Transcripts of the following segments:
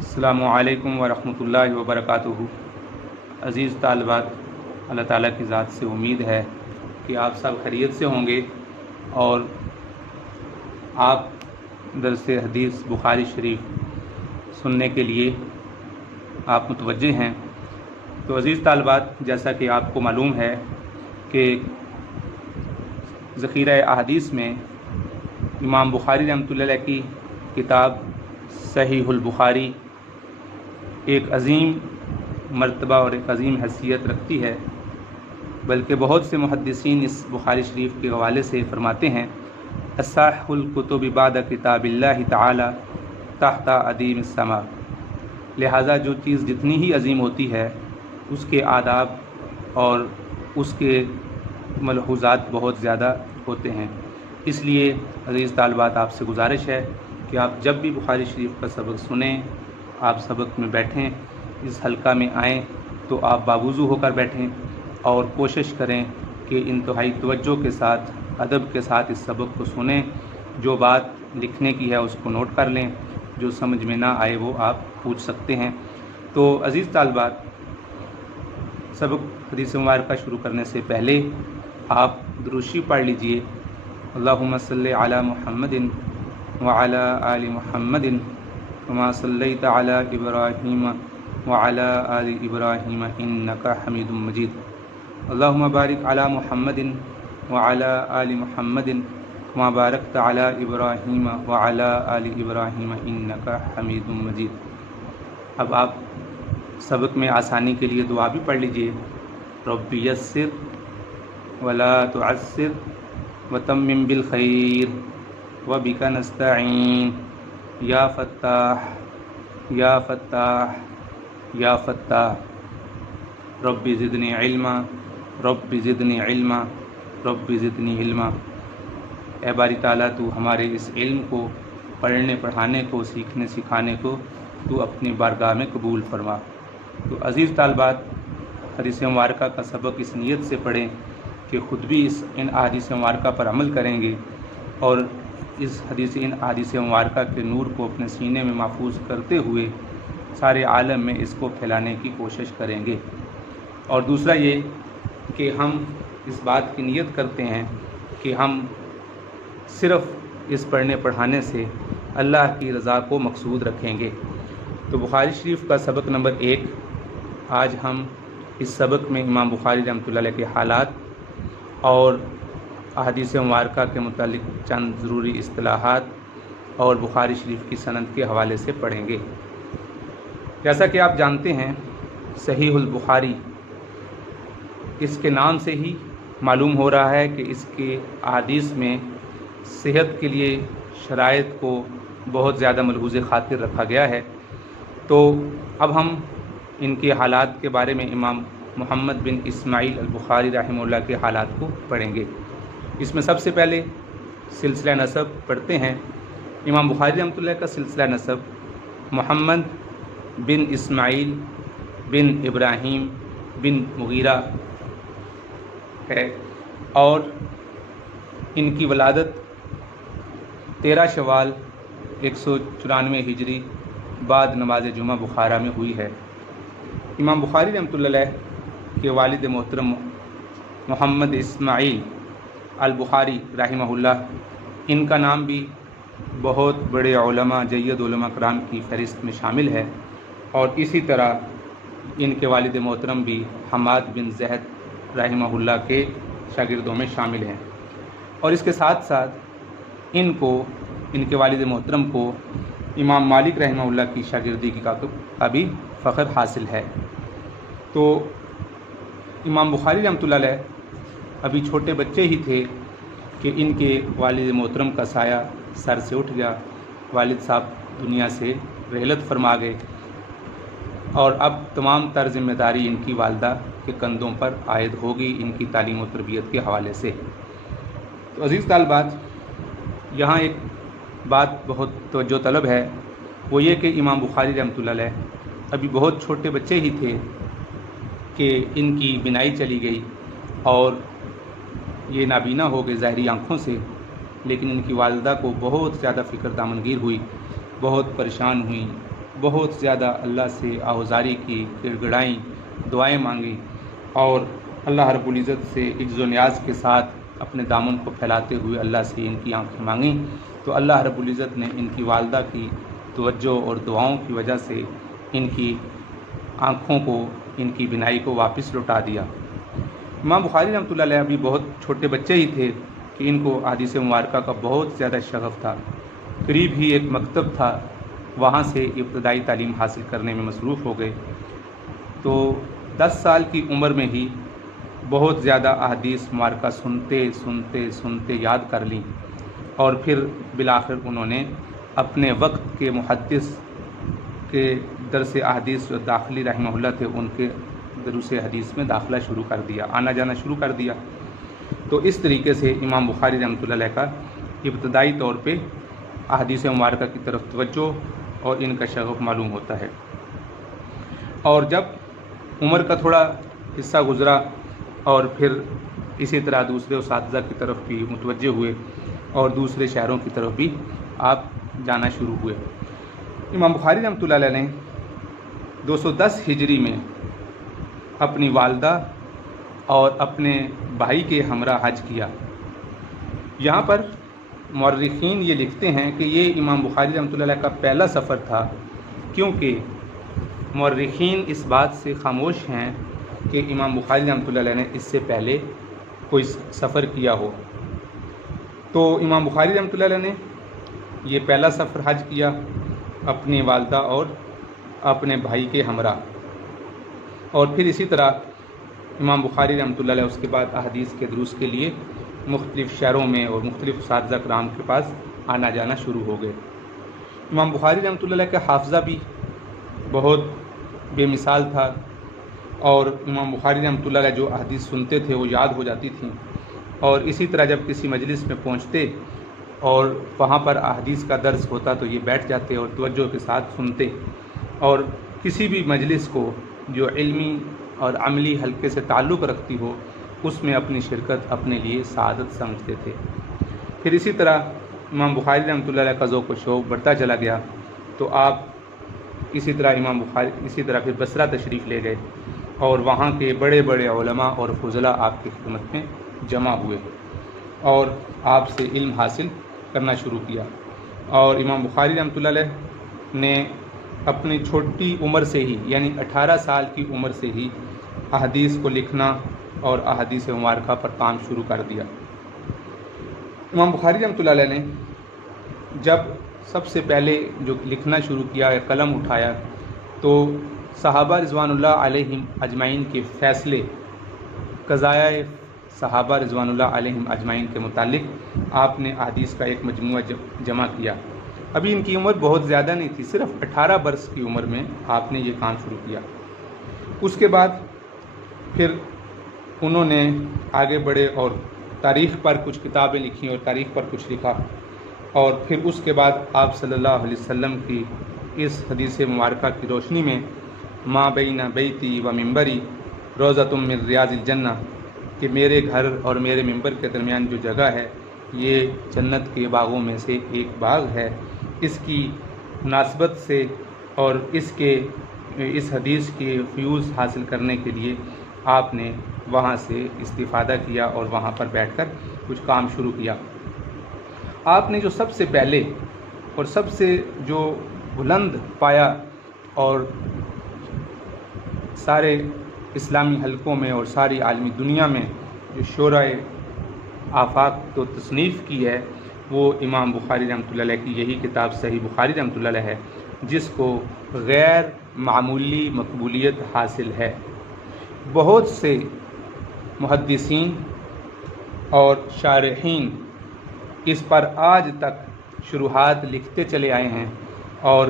السلام علیکم ورحمۃ اللہ وبرکاتہ۔ عزیز طالبات، اللہ تعالیٰ کی ذات سے امید ہے کہ آپ سب خیریت سے ہوں گے اور آپ درس حدیث بخاری شریف سننے کے لیے آپ متوجہ ہیں۔ تو عزیز طالبات، جیسا کہ آپ کو معلوم ہے کہ ذخیرہ احادیث میں امام بخاری رحمۃ اللہ علیہ کی کتاب صحیح البخاری ایک عظیم مرتبہ اور ایک عظیم حیثیت رکھتی ہے، بلکہ بہت سے محدثین اس بخاری شریف کے حوالے سے فرماتے ہیں اصح الکتب بعد کتاب اللہ تعالی تحت عدیم السماء، لہٰذا جو چیز جتنی ہی عظیم ہوتی ہے اس کے آداب اور اس کے ملحوظات بہت زیادہ ہوتے ہیں۔ اس لیے عزیز طالبات، آپ سے گزارش ہے کہ آپ جب بھی بخاری شریف کا سبق سنیں، آپ سبق میں بیٹھیں، اس حلقہ میں آئیں تو آپ باوضو ہو کر بیٹھیں اور کوشش کریں کہ انتہائی توجہ کے ساتھ، ادب کے ساتھ اس سبق کو سنیں۔ جو بات لکھنے کی ہے اس کو نوٹ کر لیں، جو سمجھ میں نہ آئے وہ آپ پوچھ سکتے ہیں۔ تو عزیز طالبات، سبق حدیث مبارکہ شروع کرنے سے پہلے آپ درود شریف پڑھ لیجئے۔ اللہم صلی علی محمد وعلی آل محمد کما صلیت علی ابراہیم وعلی آل ابراہیم انک حمید مجید۔ اللہم بارک علی محمد وعلی آل محمد کما بارکت علی ابراہیم وعلی آل ابراہیم انک حمید مجید۔ اب آپ سبق میں آسانی کے لیے دعا بھی پڑھ لیجئے۔ رب یسر ولا تعسر وتمم بالخیر وبک نستعین یا فتاح یا فتاح یا فتاح، رب زدنی علما رب زدنی علما رب زدنی علما۔ اے باری تعالیٰ، تو ہمارے اس علم کو، پڑھنے پڑھانے کو، سیکھنے سکھانے کو تو اپنی بارگاہ میں قبول فرما۔ تو عزیز طالبات، حدیث مبارکہ کا سبق اس نیت سے پڑھیں کہ خود بھی ان احادیث مبارکہ پر عمل کریں گے اور ان احادیث مبارکہ کے نور کو اپنے سینے میں محفوظ کرتے ہوئے سارے عالم میں اس کو پھیلانے کی کوشش کریں گے۔ اور دوسرا یہ کہ ہم اس بات کی نیت کرتے ہیں کہ ہم صرف اس پڑھنے پڑھانے سے اللہ کی رضا کو مقصود رکھیں گے۔ تو بخاری شریف کا سبق نمبر 1، آج ہم اس سبق میں امام بخاری رحمۃ اللہ علیہ کے حالات اور احادیث مبارکہ کے متعلق چند ضروری اصطلاحات اور بخاری شریف کی سند کے حوالے سے پڑھیں گے۔ جیسا کہ آپ جانتے ہیں، صحیح البخاری، اس کے نام سے ہی معلوم ہو رہا ہے کہ اس کے احادیث میں صحت کے لیے شرائط کو بہت زیادہ ملحوظ خاطر رکھا گیا ہے۔ تو اب ہم ان کے حالات کے بارے میں امام محمد بن اسماعیل البخاری رحمہ اللہ کے حالات کو پڑھیں گے۔ اس میں سب سے پہلے سلسلہ نسب پڑھتے ہیں۔ امام بخاری رحمۃ اللہ کا سلسلہ نسب محمد بن اسماعیل بن ابراہیم بن مغیرہ ہے اور ان کی ولادت 13 شوال 194 ہجری بعد نماز جمعہ بخارا میں ہوئی ہے۔ امام بخاری رحمۃ اللہ علیہ کے والد محترم محمد اسماعیل البخاری رحمہ اللہ، ان کا نام بھی بہت بڑے علماء، جید علماء کرام کی فہرست میں شامل ہے، اور اسی طرح ان کے والد محترم بھی حماد بن زید رحمہ اللہ کے شاگردوں میں شامل ہیں۔ اور اس کے ساتھ ساتھ ان کے والد محترم کو امام مالک رحمہ اللہ کی شاگردی کا بھی فخر حاصل ہے۔ تو امام بخاری رحمۃ اللہ علیہ ابھی چھوٹے بچے ہی تھے کہ ان کے والد محترم کا سایہ سر سے اٹھ گیا، والد صاحب دنیا سے رحلت فرما گئے اور اب تمام تر ذمہ داری ان کی والدہ کے کندھوں پر عائد ہوگی ان کی تعلیم و تربیت کے حوالے سے۔ تو عزیز طالبات، یہاں ایک بات بہت توجہ طلب ہے، وہ یہ کہ امام بخاری رحمۃ اللہ علیہ ابھی بہت چھوٹے بچے ہی تھے کہ ان کی بینائی چلی گئی اور یہ نابینا ہو گئے ظاہری آنکھوں سے، لیکن ان کی والدہ کو بہت زیادہ فکر دامنگیر ہوئی، بہت پریشان ہوئیں، بہت زیادہ اللہ سے آہوزاری کی، گڑ گڑائیں، دعائیں مانگی اور اللہ رب العزت سے عجز و نیاز کے ساتھ اپنے دامن کو پھیلاتے ہوئے اللہ سے ان کی آنکھیں مانگیں، تو اللہ رب العزت نے ان کی والدہ کی توجہ اور دعاؤں کی وجہ سے ان کی آنکھوں کو، ان کی بینائی کو واپس لوٹا دیا۔ امام بخاری رحمۃ اللہ علیہ ابھی بہت چھوٹے بچے ہی تھے کہ ان کو احادیث مبارکہ کا بہت زیادہ شغف تھا۔ قریب ہی ایک مکتب تھا، وہاں سے ابتدائی تعلیم حاصل کرنے میں مصروف ہو گئے، تو 10 سال کی عمر میں ہی بہت زیادہ احادیث مبارکہ سنتے یاد کر لیں، اور پھر بالآخر انہوں نے اپنے وقت کے محدث کے درس احادیث جو داخلی رحمہ اللہ تھے ان کے دروس حدیث میں داخلہ شروع کر دیا، آنا جانا شروع کر دیا۔ تو اس طریقے سے امام بخاری رحمۃ اللہ علیہ کا ابتدائی طور پہ احادیث مبارکہ کی طرف توجہ اور ان کا شغف معلوم ہوتا ہے۔ اور جب عمر کا تھوڑا حصہ گزرا اور پھر اسی طرح دوسرے اساتذہ کی طرف بھی متوجہ ہوئے اور دوسرے شہروں کی طرف بھی آپ جانا شروع ہوئے۔ امام بخاری رحمۃ اللہ علیہ نے 210 ہجری میں اپنی والدہ اور اپنے بھائی کے ہمراہ حج کیا۔ یہاں پر مورخین یہ لکھتے ہیں کہ یہ امام بخاری رحمۃ اللہ علیہ کا پہلا سفر تھا، کیونکہ مورخین اس بات سے خاموش ہیں کہ امام بخاری رحمۃ اللہ علیہ نے اس سے پہلے کوئی سفر کیا ہو۔ تو امام بخاری رحمۃ اللہ علیہ نے یہ پہلا سفر حج کیا اپنی والدہ اور اپنے بھائی کے ہمراہ، اور پھر اسی طرح امام بخاری رحمۃ اللہ علیہ اس کے بعد احادیث کے دروس کے لیے مختلف شہروں میں اور مختلف اساتذہ کرام کے پاس آنا جانا شروع ہو گئے۔ امام بخاری رحمۃ اللہ علیہ کا حافظہ بھی بہت بے مثال تھا، اور امام بخاری رحمۃ اللہ علیہ جو احادیث سنتے تھے وہ یاد ہو جاتی تھیں، اور اسی طرح جب کسی مجلس میں پہنچتے اور وہاں پر احادیث کا درس ہوتا تو یہ بیٹھ جاتے اور توجہ کے ساتھ سنتے، اور کسی بھی مجلس کو جو علمی اور عملی حلقے سے تعلق رکھتی ہو اس میں اپنی شرکت اپنے لیے سعادت سمجھتے تھے۔ پھر اسی طرح امام بخاری رحمۃ اللہ علیہ کا ذوق و شوق بڑھتا چلا گیا، تو آپ اسی طرح امام بخاری اسی طرح پھر بصرہ تشریف لے گئے، اور وہاں کے بڑے بڑے علماء اور فضلاء آپ کی خدمت میں جمع ہوئے اور آپ سے علم حاصل کرنا شروع کیا۔ اور امام بخاری رحمۃ اللہ علیہ نے اپنی چھوٹی عمر سے ہی، یعنی 18 سال کی عمر سے ہی احادیث کو لکھنا اور احادیث مبارکہ پر کام شروع کر دیا۔ امام بخاری رحمۃ اللہ علیہ نے جب سب سے پہلے جو لکھنا شروع کیا، قلم اٹھایا، تو صحابہ رضوان اللہ علیہم اجمعین کے فیصلے، قضائے صحابہ رضوان اللہ علیہم اجمعین کے متعلق آپ نے احادیث کا ایک مجموعہ جمع کیا۔ ابھی ان کی عمر بہت زیادہ نہیں تھی، صرف 18 برس کی عمر میں آپ نے یہ کام شروع کیا۔ اس کے بعد پھر انہوں نے آگے بڑھے اور تاریخ پر کچھ کتابیں لکھیں اور تاریخ پر کچھ لکھا، اور پھر اس کے بعد آپ صلی اللہ علیہ وسلم کی اس حدیث مبارکہ کی روشنی میں ما بین بیتی و منبری روضۃ من ریاض الجنہ، کہ میرے گھر اور میرے منبر کے درمیان جو جگہ ہے یہ جنت کے باغوں میں سے ایک باغ ہے، اس کی مناسبت سے اور اس حدیث کے فیوز حاصل کرنے کے لیے آپ نے وہاں سے استفادہ کیا اور وہاں پر بیٹھ کر کچھ کام شروع کیا۔ آپ نے جو سب سے پہلے اور سب سے جو بلند پایا اور سارے اسلامی حلقوں میں اور ساری عالمی دنیا میں جو شورۂ آفاق تو تصنیف کی ہے، وہ امام بخاری رحمۃ اللہ علیہ کی یہی کتاب صحیح بخاری رحمۃ اللہ علیہ ہے، جس کو غیر معمولی مقبولیت حاصل ہے۔ بہت سے محدثین اور شارحین اس پر آج تک شروحات لکھتے چلے آئے ہیں، اور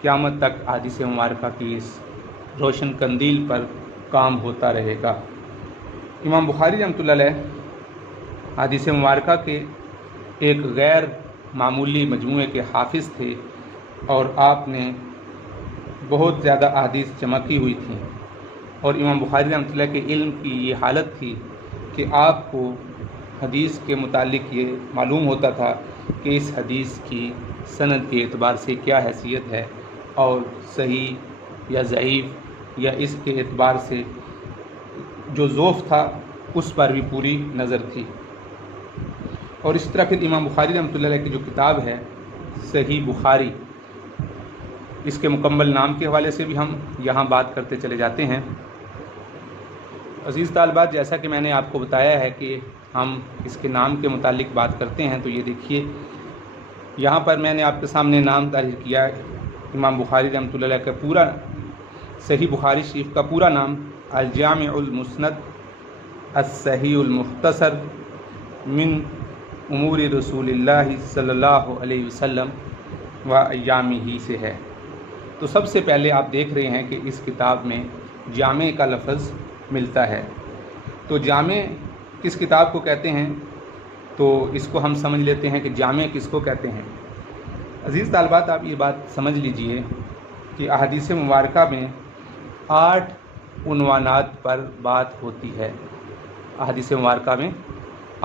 قیامت تک احادیث مبارکہ کی اس روشن قندیل پر کام ہوتا رہے گا۔ امام بخاری رحمۃ اللہ علیہ احادیث مبارکہ کے ایک غیر معمولی مجموعے کے حافظ تھے، اور آپ نے بہت زیادہ احادیث جمع کی ہوئی تھیں، اور امام بخاری رحمۃ اللہ کے علم کی یہ حالت تھی کہ آپ کو حدیث کے متعلق یہ معلوم ہوتا تھا کہ اس حدیث کی سند کے اعتبار سے کیا حیثیت ہے، اور صحیح یا ضعیف یا اس کے اعتبار سے جو ذوف تھا اس پر بھی پوری نظر تھی۔ اور اس طرح پھر امام بخاری رحمۃ اللہ علیہ کی جو کتاب ہے صحیح بخاری، اس کے مکمل نام کے حوالے سے بھی ہم یہاں بات کرتے چلے جاتے ہیں۔ عزیز طالبات، جیسا کہ میں نے آپ کو بتایا ہے کہ ہم اس کے نام کے متعلق بات کرتے ہیں، تو یہ دیکھیے یہاں پر میں نے آپ کے سامنے نام تحریر کیا ہے امام بخاری رحمۃ اللہ علیہ کا پورا صحیح بخاری شریف کا پورا نام الجامع المسند الصحیح المختصر من امور رسول اللہ صلی اللہ علیہ وسلم و ایامہ سے ہے۔ تو سب سے پہلے آپ دیکھ رہے ہیں کہ اس کتاب میں جامع کا لفظ ملتا ہے۔ تو جامع کس کتاب کو کہتے ہیں، تو اس کو ہم سمجھ لیتے ہیں کہ جامع کس کو کہتے ہیں۔ عزیز طالبات، آپ یہ بات سمجھ لیجئے کہ احادیث مبارکہ میں 8 عنوانات پر بات ہوتی ہے۔ احادیث مبارکہ میں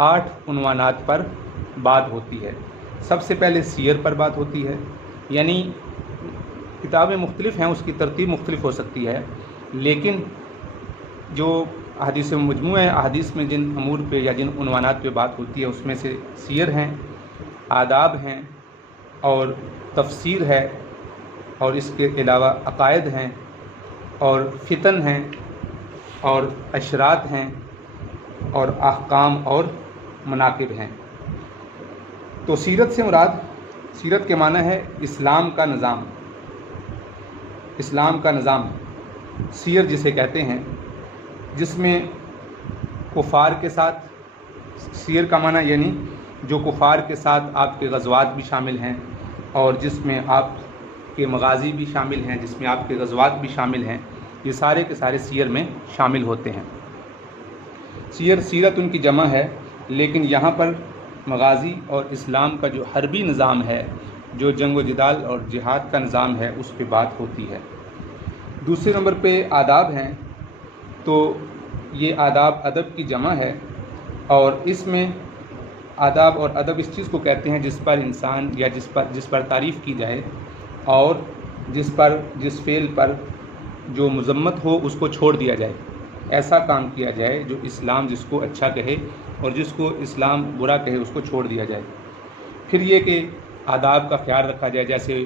8 عنوانات پر بات ہوتی ہے۔ سب سے پہلے سیر پر بات ہوتی ہے، یعنی کتابیں مختلف ہیں، اس کی ترتیب مختلف ہو سکتی ہے، لیکن جو احادیث مجموعہ احادیث میں جن امور پہ یا جن عنوانات پہ بات ہوتی ہے اس میں سے سیر ہیں، آداب ہیں، اور تفسیر ہے، اور اس کے علاوہ عقائد ہیں، اور فتن ہیں، اور اشراط ہیں، اور احکام اور مناقب ہیں۔ تو سیرت سے مراد، سیرت کے معنی ہے اسلام کا نظام، اسلام کا نظام سیر جسے کہتے ہیں، جس میں کفار کے ساتھ، سیر کا معنی یعنی جو کفار کے ساتھ آپ کے غزوات بھی شامل ہیں، اور جس میں آپ کے مغازی بھی شامل ہیں، جس میں آپ کے غزوات بھی شامل ہیں، یہ سارے کے سارے سیر میں شامل ہوتے ہیں۔ سیرت ان کی جمع ہے، لیکن یہاں پر مغازی اور اسلام کا جو حربی نظام ہے، جو جنگ و جدال اور جہاد کا نظام ہے، اس پہ بات ہوتی ہے۔ دوسرے نمبر پہ آداب ہیں، تو یہ آداب ادب کی جمع ہے، اور اس میں آداب اور ادب اس چیز کو کہتے ہیں جس پر انسان یا جس پر تعریف کی جائے، اور جس فعل پر جو مذمت ہو اس کو چھوڑ دیا جائے، ایسا کام کیا جائے جو اسلام جس کو اچھا کہے اور جس کو اسلام برا کہے اس کو چھوڑ دیا جائے۔ پھر یہ کہ آداب کا خیال رکھا جائے، جیسے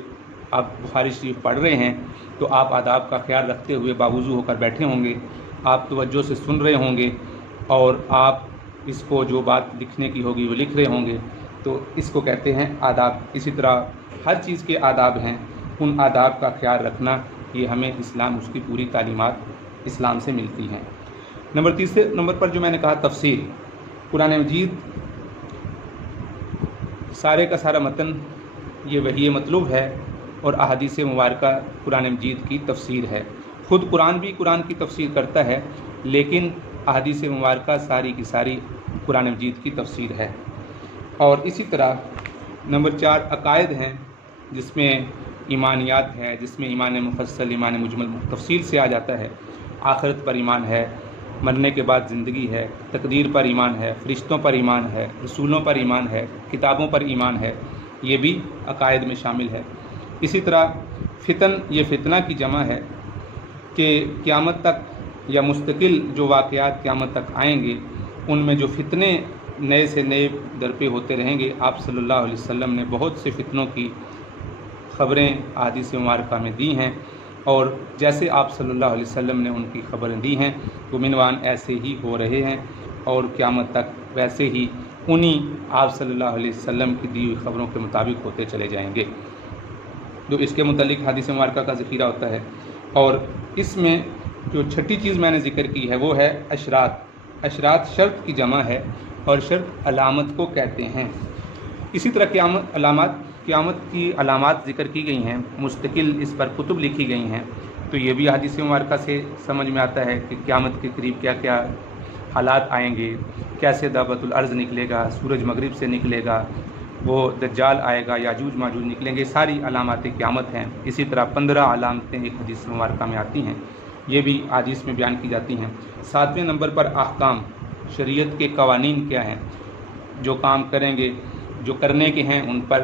آپ بخاری شریف پڑھ رہے ہیں تو آپ آداب کا خیال رکھتے ہوئے باوضو ہو کر بیٹھے ہوں گے، آپ توجہ سے سن رہے ہوں گے، اور آپ اس کو جو بات لکھنے کی ہوگی وہ لکھ رہے ہوں گے، تو اس کو کہتے ہیں آداب۔ اسی طرح ہر چیز کے آداب ہیں، ان آداب کا خیال رکھنا، یہ ہمیں اسلام، اس کی پوری تعلیمات اسلام سے ملتی ہیں۔ تیسرے نمبر پر جو میں نے کہا تفسیر، قرآن مجید سارے کا سارا متن یہ وحی مطلوب ہے، اور احادیث مبارکہ قرآن مجید کی تفسیر ہے۔ خود قرآن بھی قرآن کی تفسیر کرتا ہے، لیکن احادیث مبارکہ ساری کی ساری قرآن مجید کی تفسیر ہے۔ اور اسی طرح نمبر 4 عقائد ہیں، جس میں ایمانیات ہے، جس میں ایمان مفصل، ایمان مجمل تفصیل سے آ جاتا ہے۔ آخرت پر ایمان ہے، مرنے کے بعد زندگی ہے، تقدیر پر ایمان ہے، فرشتوں پر ایمان ہے، رسولوں پر ایمان ہے، کتابوں پر ایمان ہے، یہ بھی عقائد میں شامل ہے۔ اسی طرح فتن، یہ فتنہ کی جمع ہے کہ قیامت تک یا مستقل جو واقعات قیامت تک آئیں گے، ان میں جو فتنے نئے سے نئے درپے ہوتے رہیں گے، آپ صلی اللہ علیہ وسلم نے بہت سے فتنوں کی خبریں احادیث مبارکہ میں دی ہیں، اور جیسے آپ صلی اللہ علیہ وسلم نے ان کی خبریں دی ہیں، وہ عنوان ایسے ہی ہو رہے ہیں، اور قیامت تک ویسے ہی انہی آپ صلی اللہ علیہ وسلم کی دی ہوئی خبروں کے مطابق ہوتے چلے جائیں گے۔ جو اس کے متعلق حدیث مبارکہ کا ذخیرہ ہوتا ہے۔ اور اس میں جو چھٹی چیز میں نے ذکر کی ہے وہ ہے اشراط۔ اشراط شرط کی جمع ہے، اور شرط علامت کو کہتے ہیں۔ اسی طرح قیامت کی علامات ذکر کی گئی ہیں، مستقل اس پر کتب لکھی گئی ہیں، تو یہ بھی حدیث مبارکہ سے سمجھ میں آتا ہے کہ قیامت کے قریب کیا کیا حالات آئیں گے، کیسے دابۃ الارض نکلے گا، سورج مغرب سے نکلے گا، وہ دجال آئے گا، یاجوج ماجوج نکلیں گے، ساری علامات قیامت ہیں۔ اسی طرح 15 علامتیں ایک حدیث مبارکہ میں آتی ہیں، یہ بھی حدیث میں بیان کی جاتی ہیں۔ 7ویں نمبر پر احکام، شریعت کے قوانین کیا ہیں، جو کام کریں گے، جو کرنے کے ہیں ان پر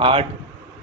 8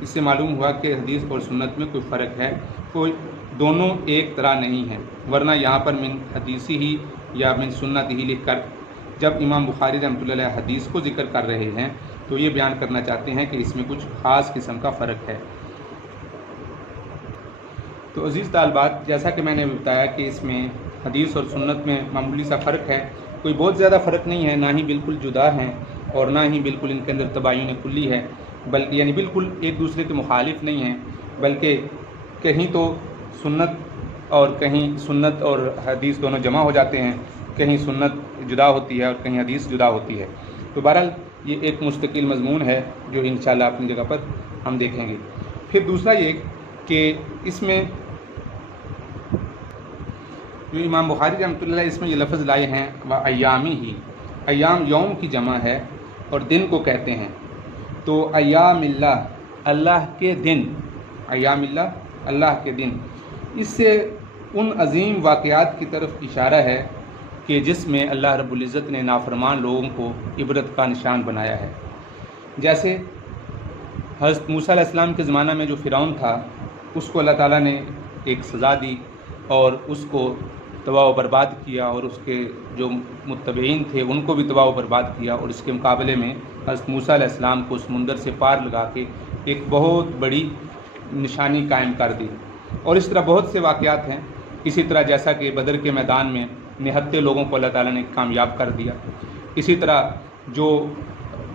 اس سے معلوم ہوا کہ حدیث اور سنت میں کوئی فرق ہے، کوئی دونوں ایک طرح نہیں ہیں، ورنہ یہاں پر من حدیثی ہی یا من سنت ہی لکھ کر جب امام بخاری رحمۃ اللہ علیہ حدیث کو ذکر کر رہے ہیں تو یہ بیان کرنا چاہتے ہیں کہ اس میں کچھ خاص قسم کا فرق ہے۔ تو عزیز طالبات، جیسا کہ میں نے بتایا کہ اس میں حدیث اور سنت میں معمولی سا فرق ہے، کوئی بہت زیادہ فرق نہیں ہے، نہ ہی بالکل جدا ہیں اور نہ ہی بالکل ان کے اندر تباین کلی ہے، بلکہ یعنی بالکل ایک دوسرے کے مخالف نہیں ہیں، بلکہ کہیں تو سنت اور حدیث دونوں جمع ہو جاتے ہیں، کہیں سنت جدا ہوتی ہے اور کہیں حدیث جدا ہوتی ہے۔ تو بہرحال یہ ایک مستقل مضمون ہے جو انشاءاللہ اپنی جگہ پر ہم دیکھیں گے۔ پھر دوسرا یہ کہ اس میں جو امام بخاری رحمۃ اللہ علیہ اس میں یہ لفظ لائے ہیں ایامی ہی، ایام یوم کی جمع ہے اور دن کو کہتے ہیں، تو ایام اللہ کے دن، ایام اللہ کے دن، اس سے ان عظیم واقعات کی طرف اشارہ ہے کہ جس میں اللہ رب العزت نے نافرمان لوگوں کو عبرت کا نشان بنایا ہے۔ جیسے حضرت موسیٰ علیہ السلام کے زمانہ میں جو فرعون تھا، اس کو اللہ تعالیٰ نے ایک سزا دی اور اس کو تباہ و برباد کیا، اور اس کے جو متبعین تھے ان کو بھی تباہ و برباد کیا، اور اس کے مقابلے میں حضرت موسیٰ علیہ السلام کو سمندر سے پار لگا کے ایک بہت بڑی نشانی قائم کر دی۔ اور اس طرح بہت سے واقعات ہیں، اسی طرح جیسا کہ بدر کے میدان میں نہتے لوگوں کو اللہ تعالیٰ نے کامیاب کر دیا، اسی طرح جو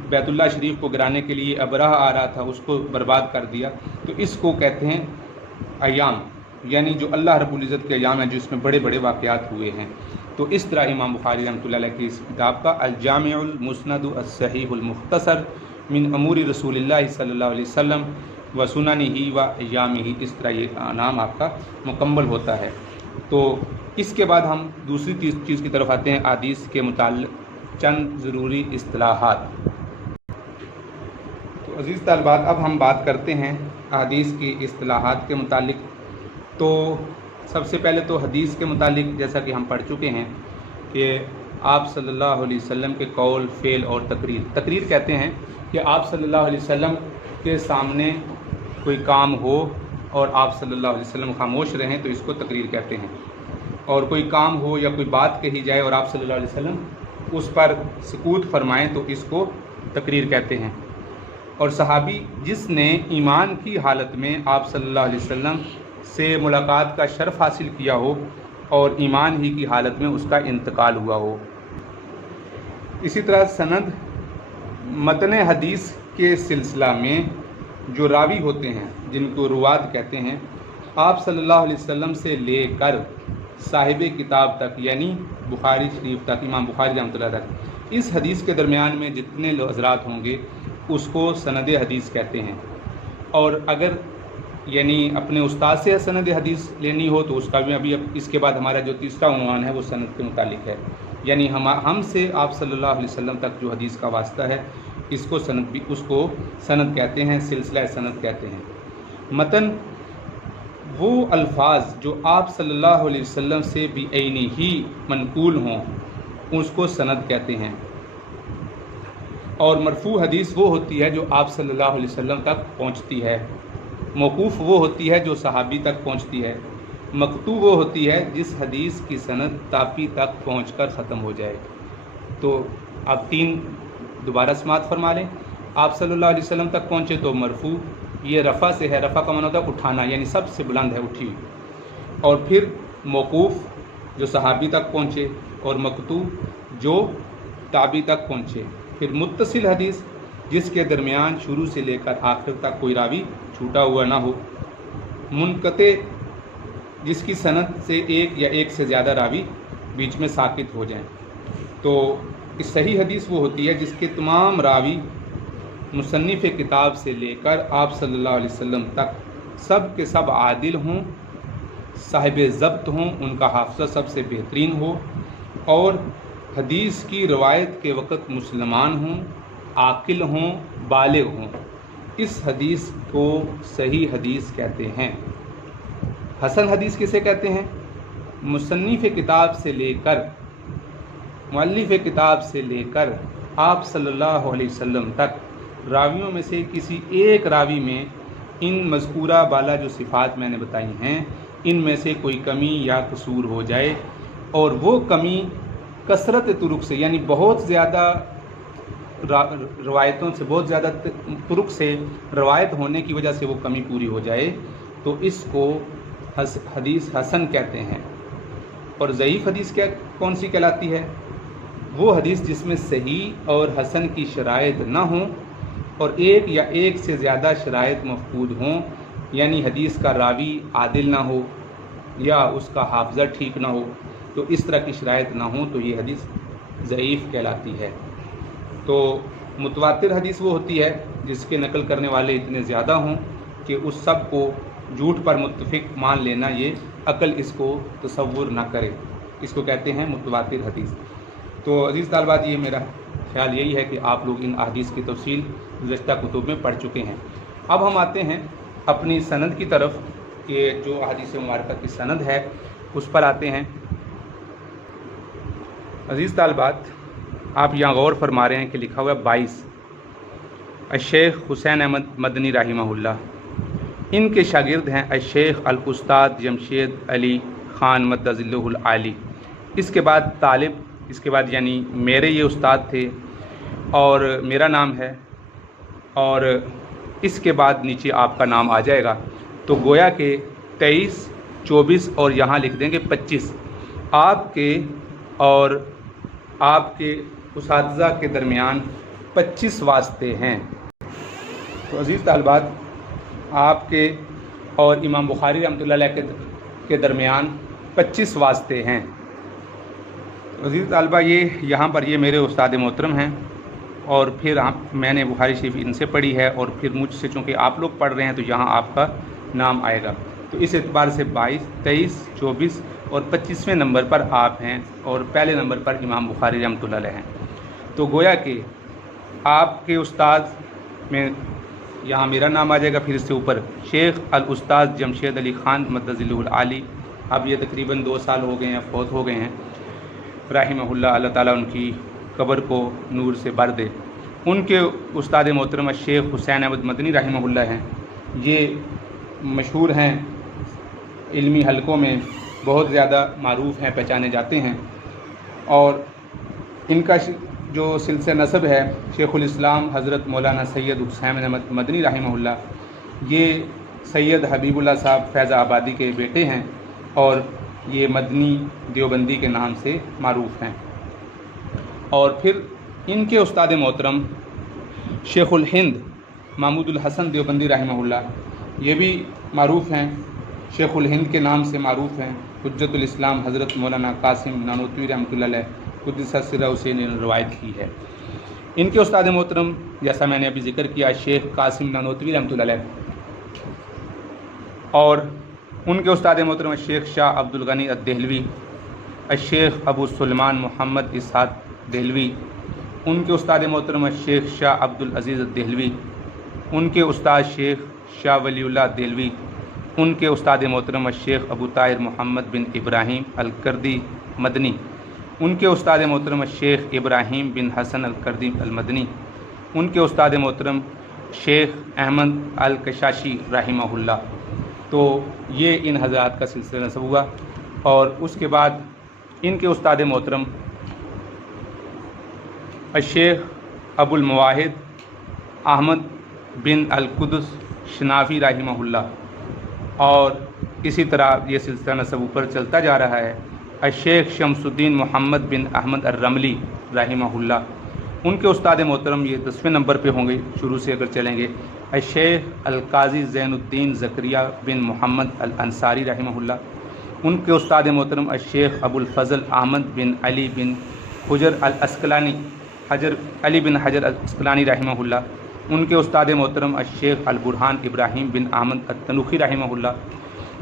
بیت اللہ شریف کو گرانے کے لیے ابرہ آ رہا تھا اس کو برباد کر دیا۔ تو اس کو کہتے ہیں ایام، یعنی جو اللہ رب العزت کے ایام ہیں جس میں بڑے بڑے واقعات ہوئے ہیں۔ تو اس طرح امام بخاری رحمۃ اللہ علیہ کی اس کتاب کا الجامع المسند الصحیح المختصر من امور رسول اللہ صلی اللہ علیہ وسلم و سننہ و ایامہ، اس طرح یہ نام آپ کا مکمل ہوتا ہے۔ تو اس کے بعد ہم دوسری چیز کی طرف آتے ہیں، احادیث کے متعلق چند ضروری اصطلاحات۔ تو عزیز طالبات، اب ہم بات کرتے ہیں احادیث کی اصطلاحات کے متعلق۔ تو سب سے پہلے تو حدیث کے متعلق جیسا کہ ہم پڑھ چکے ہیں کہ آپ صلی اللہ علیہ وسلم کے قول، فعل اور تقریر کہتے ہیں کہ آپ صلی اللہ علیہ وسلم کے سامنے کوئی کام ہو اور آپ صلی اللہ علیہ وسلم خاموش رہیں تو اس کو تقریر کہتے ہیں، اور کوئی کام ہو یا کوئی بات کہی جائے اور آپ صلی اللہ علیہ وسلم اس پر سکوت فرمائیں تو اس کو تقریر کہتے ہیں۔ اور صحابی جس نے ایمان کی حالت میں آپ صلی اللہ علیہ وسلم سے ملاقات کا شرف حاصل کیا ہو اور ایمان ہی کی حالت میں اس کا انتقال ہوا ہو۔ اسی طرح سند، متن حدیث کے سلسلہ میں جو راوی ہوتے ہیں جن کو رواد کہتے ہیں، آپ صلی اللہ علیہ وسلم سے لے کر صاحب کتاب تک، یعنی بخاری شریف تک، امام بخاری رحمۃ اللہ تک، اس حدیث کے درمیان میں جتنے حضرات ہوں گے اس کو سند حدیث کہتے ہیں۔ اور اگر یعنی اپنے استاد سے سند حدیث لینی ہو تو اس کا بھی ابھی اس کے بعد ہمارا جو تیسرا عنوان ہے وہ سند کے متعلق ہے، یعنی ہم سے آپ صلی اللہ علیہ وسلم تک جو حدیث کا واسطہ ہے اس کو سند کہتے ہیں، سلسلہ سند کہتے ہیں۔ متن وہ الفاظ جو آپ صلی اللہ علیہ وسلم سے بعینی ہی منقول ہوں اس کو سند کہتے ہیں۔ اور مرفوع حدیث وہ ہوتی ہے جو آپ صلی اللہ علیہ وسلم تک پہنچتی ہے، موقوف وہ ہوتی ہے جو صحابی تک پہنچتی ہے، مقطوع وہ ہوتی ہے جس حدیث کی سند تابعی تک پہنچ کر ختم ہو جائے۔ تو آپ تین دوبارہ سماعت فرما لیں۔ آپ صلی اللہ علیہ وسلم تک پہنچے تو مرفوع، یہ رفع سے ہے، رفع کا معنی ہوتا ہے اٹھانا، یعنی سب سے بلند ہے، اٹھی ہوئی۔ اور پھر موقوف جو صحابی تک پہنچے، اور مقطوع جو تابعی تک پہنچے۔ پھر متصل حدیث جس کے درمیان شروع سے لے کر آخر تک کوئی راوی چھوٹا ہوا نہ ہو۔ منقطع جس کی سند سے ایک یا ایک سے زیادہ راوی بیچ میں ساکت ہو جائیں۔ تو اس صحیح حدیث وہ ہوتی ہے جس کے تمام راوی مصنف کتاب سے لے کر آپ صلی اللہ علیہ وسلم تک سب کے سب عادل ہوں، صاحب ضبط ہوں، ان کا حافظہ سب سے بہترین ہو، اور حدیث کی روایت کے وقت مسلمان ہوں، عاقل ہوں، بالغ ہوں۔ اس حدیث کو صحیح حدیث کہتے ہیں۔ حسن حدیث کسے کہتے ہیں؟ مصنف کتاب سے لے کر، مؤلف کتاب سے لے کر آپ صلی اللہ علیہ وسلم تک راویوں میں سے کسی ایک راوی میں ان مذکورہ بالا جو صفات میں نے بتائی ہیں ان میں سے کوئی کمی یا قصور ہو جائے اور وہ کمی کثرت طرق سے یعنی بہت زیادہ روایتوں سے بہت زیادہ طرق سے روایت ہونے کی وجہ سے وہ کمی پوری ہو جائے تو اس کو حدیث حسن کہتے ہیں۔ اور ضعیف حدیث کون سی کہلاتی ہے؟ وہ حدیث جس میں صحیح اور حسن کی شرائط نہ ہوں اور ایک یا ایک سے زیادہ شرائط مفقود ہوں، یعنی حدیث کا راوی عادل نہ ہو یا اس کا حافظہ ٹھیک نہ ہو، تو اس طرح کی شرائط نہ ہوں تو یہ حدیث ضعیف کہلاتی ہے۔ تو متواتر حدیث وہ ہوتی ہے جس کے نقل کرنے والے اتنے زیادہ ہوں کہ اس سب کو جھوٹ پر متفق مان لینا یہ عقل اس کو تصور نہ کرے، اس کو کہتے ہیں متواتر حدیث۔ تو عزیز طالبات، یہ میرا خیال یہی ہے کہ آپ لوگ ان احادیث کی تفصیل گزشتہ کتب میں پڑھ چکے ہیں۔ اب ہم آتے ہیں اپنی سند کی طرف کہ جو احادیث مبارکہ کی سند ہے اس پر آتے ہیں۔ عزیز طالبات، آپ یہاں غور فرما رہے ہیں کہ لکھا ہوا ہے 22 الشیخ حسین احمد مدنی رحمہ اللہ، ان کے شاگرد ہیں الشیخ الاستاذ جمشید علی خان مد ظلہ العالی۔ اس کے بعد طالب، اس کے بعد یعنی میرے یہ استاد تھے اور میرا نام ہے، اور اس کے بعد نیچے آپ کا نام آ جائے گا۔ تو گویا کہ 23 24 اور یہاں لکھ دیں گے 25 آپ کے اور آپ کے اساتذہ کے درمیان 25 واسطے ہیں۔ تو عزیز طالبات، آپ کے اور امام بخاری رحمۃ اللہ علیہ کے درمیان 25 واسطے ہیں۔ عزیز طالبہ، یہاں پر یہ میرے استاد محترم ہیں اور پھر میں نے بخاری شریف ان سے پڑھی ہے اور پھر مجھ سے چونکہ آپ لوگ پڑھ رہے ہیں تو یہاں آپ کا نام آئے گا۔ تو اس اعتبار سے 22 23 24 اور 25ویں نمبر پر آپ ہیں اور پہلے نمبر پر امام بخاری رحمۃ اللہ علیہ ہیں۔ تو گویا کہ آپ کے استاد میں یہاں میرا نام آ جائے گا، پھر اس سے اوپر شیخ الاستاذ جمشید علی خان مد ظلہ العالی، اب یہ تقریباً 2 سال ہو گئے ہیں، فوت ہو گئے ہیں رحمہ اللہ، اللہ تعالیٰ ان کی قبر کو نور سے بھر دے۔ ان کے استاد محترم شیخ حسین احمد مدنی رحمہ اللہ ہیں، یہ مشہور ہیں، علمی حلقوں میں بہت زیادہ معروف ہیں، پہچانے جاتے ہیں، اور ان کا جو سلسلہ نسب ہے شیخ الاسلام حضرت مولانا سید حسین احمد مدنی رحمہ اللہ، یہ سید حبیب اللہ صاحب فیض آبادی کے بیٹے ہیں اور یہ مدنی دیوبندی کے نام سے معروف ہیں۔ اور پھر ان کے استاد محترم شیخ الہند محمود الحسن دیوبندی رحمہ اللہ، یہ بھی معروف ہیں، شیخ الہند کے نام سے معروف ہیں۔ حجت الاسلام حضرت مولانا قاسم نانوتوی رحمۃ اللہ علیہ قدس سرہ سے نے روایت کی ہے۔ ان کے استاد محترم جیسا میں نے ابھی ذکر کیا شیخ قاسم نانوتوی رحمۃ اللہ علیہ، اور ان کے استاد محترم شیخ شاہ عبد الغنی الدہلوی، الشیخ ابو سلمان محمد اسحاق دہلوی، ان کے استاد محترم شیخ شاہ عبد العزیز الدہلوی، ان کے استاد شیخ شاہ ولی اللہ دہلوی، ان کے استاد محترم شیخ ابو طاہر محمد بن ابراہیم الکردی مدنی، ان کے استاد محترم شیخ ابراہیم بن حسن الکردی المدنی، ان کے استاد محترم شیخ احمد الکشاشی رحمہ اللہ۔ تو یہ ان حضرات کا سلسلہ نسب ہوا، اور اس کے بعد ان کے استاد محترم الشیخ ابو المواہد احمد بن القدس شنافی رحمہ اللہ، اور اسی طرح یہ سلسلہ نسب اوپر چلتا جا رہا ہے۔ الشیخ شمس الدین محمد بن احمد الرملی رحمہ اللہ، ان کے استاد محترم یہ 10ویں نمبر پہ ہوں گے، شروع سے اگر چلیں گے، الشیخ القاضی زین الدین زکریا بن محمد الانصاری رحمہ اللہ، ان کے استاد محترم الشیخ ابو الفضل احمد بن علی بن حجر الاسقلانی علی بن حجر الاسقلانی رحمہ اللہ، ان کے استاد محترم الشیخ البرہان ابراہیم بن احمد التنوخی رحمہ اللہ،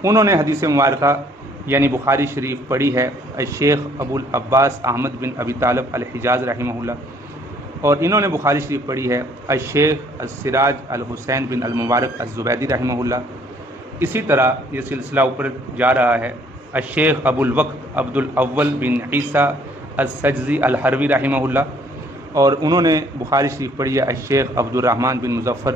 انہوں نے حدیث مبارکہ یعنی بخاری شریف پڑھی ہے الشیخ ابو العباس احمد بن ابی طالب الحجاز رحمہ اللہ، اور انہوں نے بخاری شریف پڑھی ہے الشیخ السراج الحسین بن المبارک الزبیدی رحمہ اللہ۔ اسی طرح یہ سلسلہ اوپر جا رہا ہے، الشیخ ابو الوقت عبد الاول بن عیسیٰ السجزی الحروی رحمہ اللہ، اور انہوں نے بخاری شریف پڑھی ہے الشیخ عبد الرحمن بن مظفر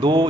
2